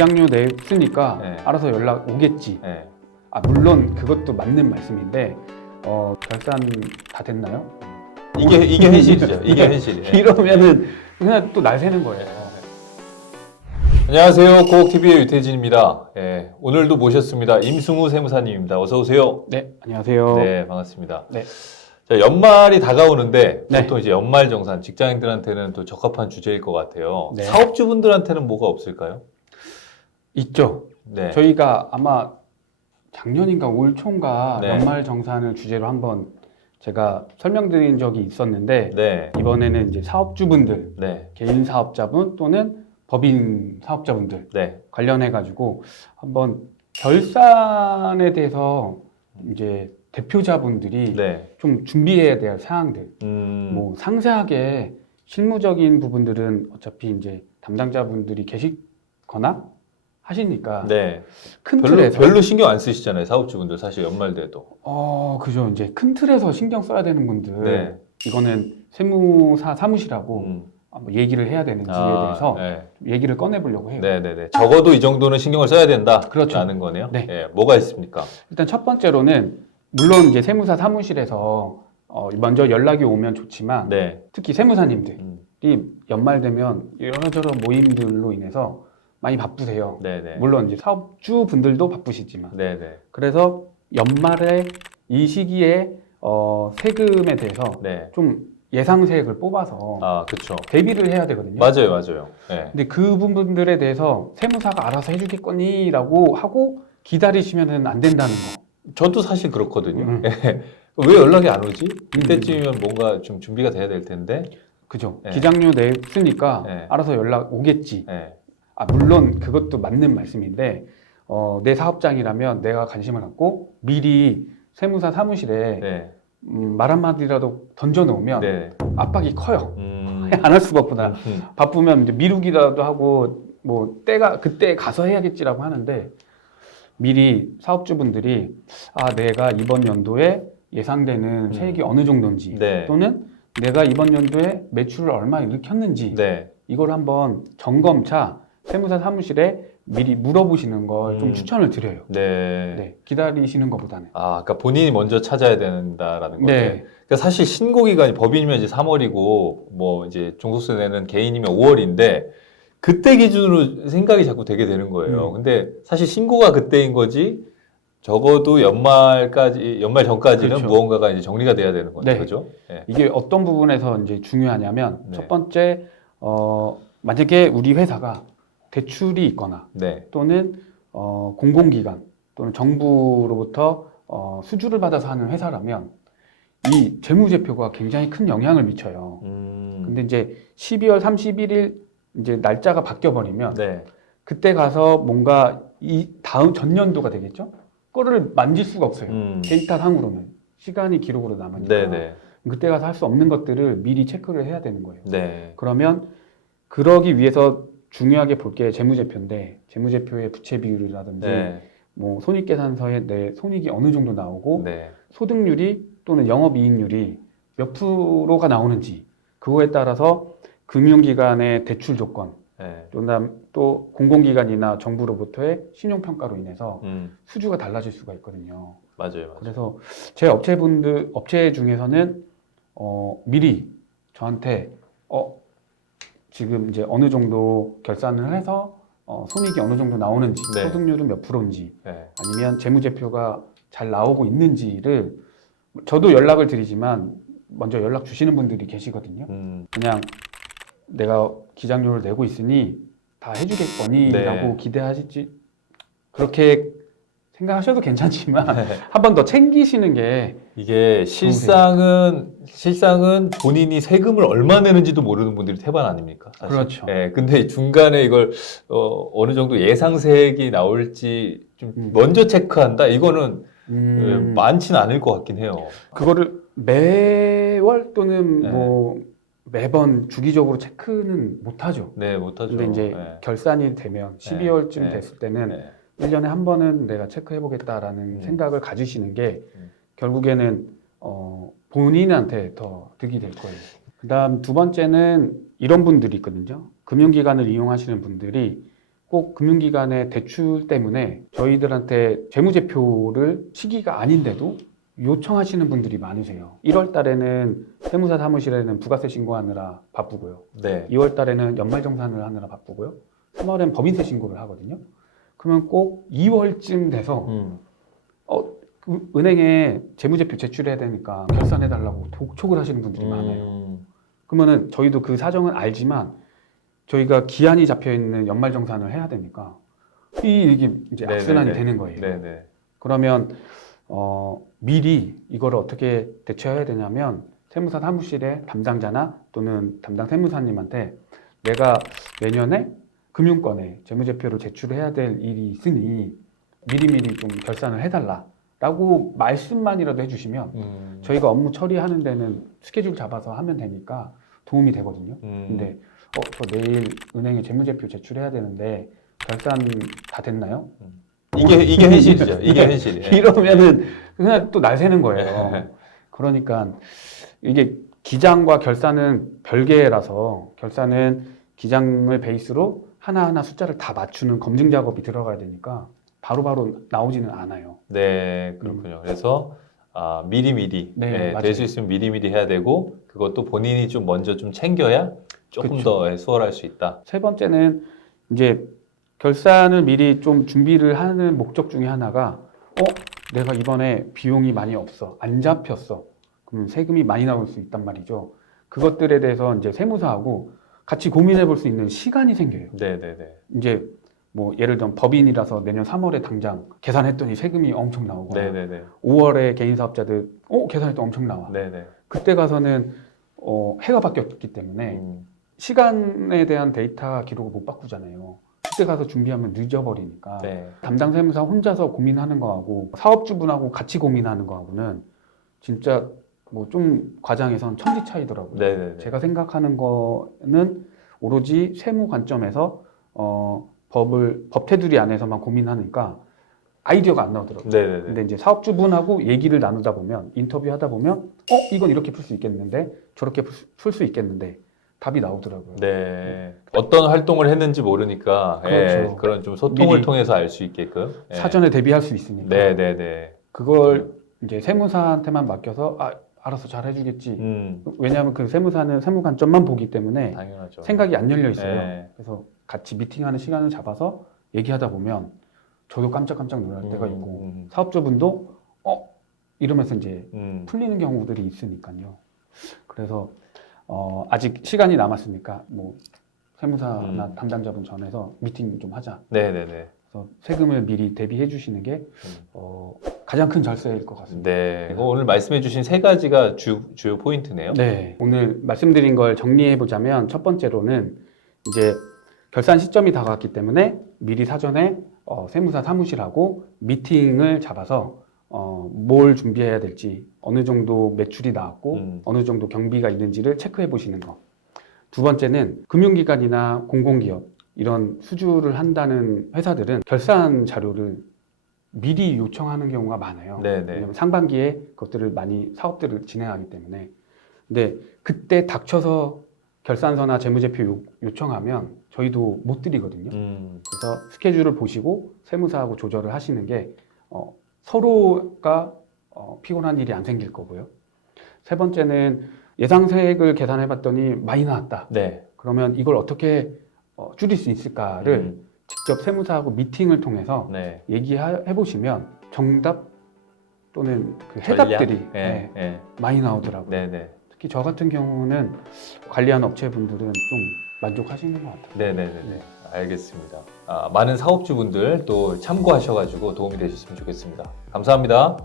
기장료 냈으니까 네. 알아서 연락 오겠지. 네. 물론 그것도 맞는 말씀인데 결산 다 됐나요? 이게 현실이죠. 이게 현실이에요. 이러면은 그냥 또 날 새는 거예요. 안녕하세요. 고옥TV의 유태진입니다. 예, 오늘도 모셨습니다. 임승우 세무사님입니다. 어서 오세요. 네, 안녕하세요. 네, 반갑습니다. 네. 자, 연말이 다가오는데 네. 보통 이제 연말정산 직장인들한테는 또 적합한 주제일 것 같아요. 네. 사업주분들한테는 뭐가 없을까요? 있죠. 네. 저희가 아마 작년인가 올 초인가 네. 연말 정산을 주제로 한번 제가 설명드린 적이 있었는데 네. 이번에는 이제 사업주분들, 네. 개인 사업자분 또는 법인 사업자분들 네. 관련해 가지고 한번 결산에 대해서 이제 대표자분들이 네. 좀 준비해야 될 사항들, 뭐 상세하게 실무적인 부분들은 어차피 이제 담당자분들이 계시거나 하시니까 네. 큰 틀에서 별로 신경 안 쓰시잖아요. 사업주분들 사실 연말 돼도. 그죠. 이제 큰 틀에서 신경 써야 되는 분들 네. 이거는 세무사 사무실하고 한번 얘기를 해야 되는지에 대해서 네. 얘기를 꺼내보려고 해요. 네네네. 적어도 이 정도는 신경을 써야 된다. 그렇죠. 라는 거네요. 네. 예, 뭐가 있습니까? 일단 첫 번째로는 물론 이제 세무사 사무실에서 먼저 연락이 오면 좋지만 네. 특히 세무사님들이 음. 연말 되면 이런저런 모임들로 인해서 많이 바쁘세요. 네네. 물론 이제 사업주 분들도 바쁘시지만 네네. 그래서 연말에 이 시기에 세금에 대해서 네. 좀 예상세액을 뽑아서 아, 그쵸. 대비를 해야 되거든요. 맞아요, 맞아요. 네. 근데 그 부분들에 대해서 세무사가 알아서 해주겠거니라고 하고 기다리시면은 안 된다는 거. 저도 사실 그렇거든요. 음. 예. 왜 연락이 안 오지? 이때쯤이면 뭔가 좀 준비가 돼야 될 텐데. 그죠. 네. 기장료 냈으니까 네. 알아서 연락 오겠지. 네. 물론 그것도 맞는 말씀인데 내 사업장이라면 내가 관심을 갖고 미리 세무사 사무실에 네. 말 한마디라도 던져놓으면 네. 압박이 커요. 음. 안 할 수가 없구나. 바쁘면 이제 미루기라도 하고 뭐 때가 그때 가서 해야겠지라고 하는데 미리 사업주분들이 내가 이번 연도에 예상되는 세액이 어느 정도인지 네. 또는 내가 이번 연도에 매출을 얼마 일으켰는지 네. 이걸 한번 점검차 세무사 사무실에 미리 물어보시는 걸 좀 추천을 드려요. 네. 네, 기다리시는 것보다는. 그러니까 본인이 먼저 찾아야 된다라는 거죠. 네. 그러니까 사실 신고 기간이 법인이면 이제 3월이고 뭐 이제 종소세 내는 개인이면 5월인데 그때 기준으로 생각이 자꾸 되게 되는 거예요. 근데 사실 신고가 그때인 거지 적어도 연말 전까지는 그렇죠. 무언가가 이제 정리가 돼야 되는 거죠. 네. 그죠? 네. 이게 어떤 부분에서 이제 중요하냐면 네. 첫 번째 만약에 우리 회사가 대출이 있거나 네. 또는 공공기관 또는 정부로부터 수주를 받아서 하는 회사라면 이 재무제표가 굉장히 큰 영향을 미쳐요. 근데 이제 12월 31일 이제 날짜가 바뀌어 버리면 네. 그때 가서 뭔가 이 다음 전년도가 되겠죠? 그거를 만질 수가 없어요. 데이터 상으로는 시간이 기록으로 남으니까 네네. 그때 가서 할 수 없는 것들을 미리 체크를 해야 되는 거예요. 네. 그러면 그러기 위해서 중요하게 볼 게 재무제표인데 재무제표의 부채 비율이라든지 네. 뭐 손익계산서에 내 손익이 어느 정도 나오고 네. 소득률이 또는 영업이익률이 몇 프로가 나오는지 그거에 따라서 금융기관의 대출 조건 네. 또 공공기관이나 정부로부터의 신용평가로 인해서 음. 수주가 달라질 수가 있거든요. 맞아요. 그래서 제 업체 중에서는 미리 저한테 지금 이제 어느 정도 결산을 해서 손익이 어느 정도 나오는지 네. 소득률은 몇 프로인지 네. 아니면 재무제표가 잘 나오고 있는지를 저도 연락을 드리지만 먼저 연락 주시는 분들이 계시거든요. 그냥 내가 기장료를 내고 있으니 다 해주겠거니라고 네. 기대하실지 그렇게 생각하셔도 괜찮지만 네. 한 번 더 챙기시는 게 이게 실상은 본인이 세금을 얼마 내는지도 모르는 분들이 태반 아닙니까? 사실. 그렇죠. 예, 근데 중간에 이걸 어느 정도 예상세액이 나올지 좀 먼저 체크한다. 이거는 많지는 않을 것 같긴 해요. 그거를 매월 또는 네. 뭐 매번 주기적으로 체크는 못하죠. 네, 못하죠. 근데 이제 네. 결산이 되면 12월쯤 네. 됐을 때는 네. 1년에 한 번은 내가 체크해보겠다라는 생각을 가지시는 게 결국에는 본인한테 더 득이 될 거예요. 그 다음 두 번째는 이런 분들이 있거든요. 금융기관을 이용하시는 분들이 꼭 금융기관의 대출 때문에 저희들한테 재무제표를 시기가 아닌데도 요청하시는 분들이 많으세요. 1월 달에는 세무사 사무실에는 부가세 신고하느라 바쁘고요. 네. 2월 달에는 연말정산을 하느라 바쁘고요. 3월엔 법인세 신고를 하거든요. 그러면 꼭 2월쯤 돼서 그 은행에 재무제표 제출해야 되니까 결산해달라고 독촉을 하시는 분들이 많아요. 그러면은 저희도 그 사정은 알지만 저희가 기한이 잡혀 있는 연말정산을 해야 되니까 이게 이제 악순환이 되는 거예요. 네네. 그러면 미리 이거를 어떻게 대처해야 되냐면 세무사 사무실의 담당자나 또는 담당 세무사님한테 내가 내년에 금융권에 재무제표를 제출해야 될 일이 있으니 미리미리 좀 결산을 해달라라고 말씀만이라도 해주시면 저희가 업무 처리하는 데는 스케줄 잡아서 하면 되니까 도움이 되거든요. 근데 저 내일 은행에 재무제표 제출해야 되는데 결산 다 됐나요? 이게 현실이죠. 이게 현실이에요. 이러면은 그냥 또 날 새는 거예요. 그러니까 이게 기장과 결산은 별개라서 결산은 기장을 베이스로 하나하나 숫자를 다 맞추는 검증 작업이 들어가야 되니까 바로바로 나오지는 않아요. 네, 그렇군요. 그래서 미리미리 네, 될 수 있으면 미리미리 해야 되고 그것도 본인이 좀 먼저 좀 챙겨야 조금 그쵸. 더 수월할 수 있다. 세 번째는 이제 결산을 미리 좀 준비를 하는 목적 중에 하나가 내가 이번에 비용이 많이 없어. 안 잡혔어. 그럼 세금이 많이 나올 수 있단 말이죠. 그것들에 대해서 이제 세무사하고 같이 고민해 볼 수 있는 시간이 생겨요. 네네네. 이제 뭐 예를 들면 법인이라서 내년 3월에 당장 계산했더니 세금이 엄청 나오고 네네네. 5월에 개인 사업자들 계산했더니 엄청 나와. 네네. 그때 가서는 해가 바뀌었기 때문에 시간에 대한 데이터 기록을 못 바꾸잖아요. 그때 가서 준비하면 늦어버리니까 네. 담당 세무사 혼자서 고민하는 거하고 사업주분하고 같이 고민하는 거하고는 진짜 뭐 좀 과장해선 천지 차이더라고요. 네네네. 제가 생각하는 거는 오로지 세무 관점에서 법 테두리 안에서만 고민하니까 아이디어가 안 나오더라고요. 네네네. 근데 이제 사업주분하고 얘기를 나누다 보면 인터뷰하다 보면 이건 이렇게 풀 수 있겠는데 저렇게 풀 수 있겠는데 답이 나오더라고요. 네. 어떤 활동을 했는지 모르니까 그렇죠. 그런 좀 소통을 미리 통해서 알 수 있게끔 사전에 대비할 수 있으니까 네네네. 그걸 이제 세무사한테만 맡겨서 알아서 잘 해주겠지. 왜냐하면 그 세무사는 세무 관점만 보기 때문에 당연하죠. 생각이 안 열려 있어요. 네. 그래서 같이 미팅하는 시간을 잡아서 얘기하다 보면 저도 깜짝깜짝 놀랄 때가 있고 사업주분도 이러면서 이제 풀리는 경우들이 있으니까요. 그래서 아직 시간이 남았으니까 뭐 세무사나 담당자분 전해서 미팅 좀 하자. 네네네. 그래서 세금을 미리 대비해 주시는 게 가장 큰 절세일 것 같습니다. 네. 오늘 말씀해주신 세 가지가 주요 포인트네요. 네. 오늘 말씀드린 걸 정리해 보자면 첫 번째로는 이제 결산 시점이 다가왔기 때문에 미리 사전에 세무사 사무실하고 미팅을 잡아서 뭘 준비해야 될지 어느 정도 매출이 나왔고 어느 정도 경비가 있는지를 체크해 보시는 거. 두 번째는 금융기관이나 공공기업 이런 수주를 한다는 회사들은 결산 자료를 미리 요청하는 경우가 많아요. 네네. 왜냐하면 상반기에 그것들을 많이 사업들을 진행하기 때문에. 근데 그때 닥쳐서 결산서나 재무제표 요청하면 저희도 못 드리거든요. 그래서 스케줄을 보시고 세무사하고 조절을 하시는 게 서로가 피곤한 일이 안 생길 거고요. 세 번째는 예상세액을 계산해 봤더니 많이 나왔다. 네. 그러면 이걸 어떻게 줄일 수 있을까를 직접 세무사하고 미팅을 통해서 네. 얘기해 보시면 정답 또는 그 해답들이 많이 나오더라고요. 네네. 특히 저 같은 경우는 관리하는 업체분들은 좀 만족하시는 것 같아요. 네네네. 네. 알겠습니다. 많은 사업주분들 또 참고하셔가지고 도움이 되셨으면 좋겠습니다. 감사합니다.